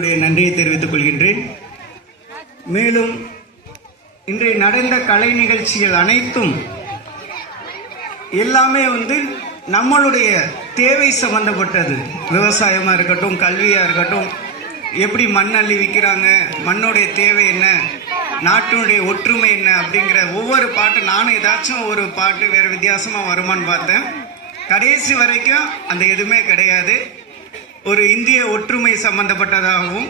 நன்றியை தெரிவித்துக் கொள்கின்றேன். மேலும் இன்றைய நடந்த கலை நிகழ்ச்சிகள் அனைத்தும் எல்லாமே நம்மளுடைய தேவை சம்பந்தப்பட்டது. விவசாயமாக இருக்கட்டும், கல்வியாக இருக்கட்டும், எப்படி மண் அள்ளி விற்கிறாங்க, மண்ணுடைய தேவை என்ன, நாட்டினுடைய ஒற்றுமை என்ன அப்படிங்கிற ஒவ்வொரு பாட்டு நானும் ஏதாச்சும் ஒரு பாட்டு வேறு வித்தியாசமாக வருமானு பார்த்தேன். கடைசி வரைக்கும் அந்த எதுவுமே கிடையாது. ஒரு இந்திய ஒற்றுமை சம்பந்தப்பட்டதாகவும்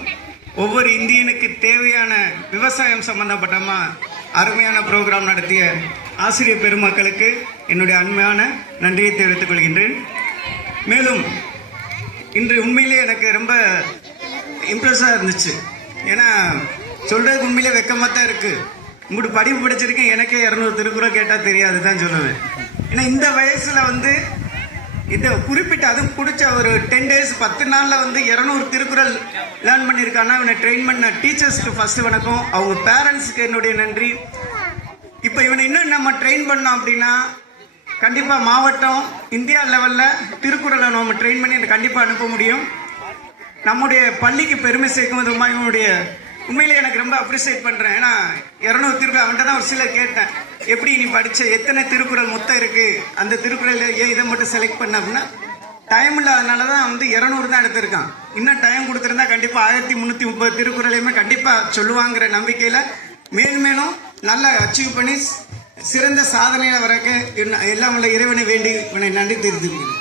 ஒவ்வொரு இந்தியனுக்கு தேவையான விவசாயம் சம்பந்தப்பட்டமா அருமையான ப்ரோக்ராம் நடத்திய ஆசிரியர் பெருமக்களுக்கு என்னுடைய அருமையான நன்றியை தெரிவித்துக் கொள்கின்றேன். மேலும் இன்று உண்மையிலே எனக்கு ரொம்ப இம்ப்ரெஸ்ஸாக இருந்துச்சு. ஏன்னா சொல்றதுக்கு உண்மையிலே வெக்கமாக தான் இருக்குது. உங்கள்கிட்ட படிப்பு படிச்சிருக்கேன், எனக்கே 200 திருக்குறள் கேட்டால் தெரியாது தான் சொல்லுவேன். ஏன்னா இந்த வயசில் இந்த குறிப்பிட்ட அதுவும் பிடிச்ச ஒரு 10 days 10 நாளில் 200 திருக்குறள் லேர்ன் பண்ணியிருக்காங்கன்னா இவனை ட்ரெயின் பண்ண டீச்சர்ஸ்க்கு ஃபர்ஸ்ட் வணக்கம், அவங்க பேரண்ட்ஸுக்கு என்னுடைய நன்றி. இப்போ இவனை இன்னும் நம்ம ட்ரெயின் பண்ணோம் அப்படின்னா கண்டிப்பாக மாவட்டம் இந்தியா லெவலில் திருக்குறளை நம்ம ட்ரெயின் பண்ணி கண்டிப்பாக அனுப்ப முடியும். நம்முடைய பள்ளிக்கு பெருமை சேர்க்கும் விதமாக இவனுடைய உண்மையிலே எனக்கு ரொம்ப அப்ரிசியேட் பண்ணுறேன். ஏன்னா 200 திருக்குறள் அவன்கிட்ட தான் ஒரு சிலர் கேட்டேன், எப்படி நீ படித்த எத்தனை திருக்குறள் மொத்தம் இருக்குது, அந்த திருக்குறள் ஏன் இதை மட்டும் செலக்ட் பண்ண அப்படின்னா டைம் இல்லாதனால தான் 200 தான் எடுத்திருக்கான். இன்னும் டைம் கொடுத்துருந்தா கண்டிப்பாக 1330 திருக்குறளையுமே கண்டிப்பாக சொல்லுவாங்கிற நம்பிக்கையில் மேலும் மேலும் நல்லா அச்சீவ் பண்ணி சிறந்த சாதனையில் வரக்க எல்லாம் உள்ள இறைவனை வேண்டி இவனை நன்றி தெரிவித்துக்கிறேன்.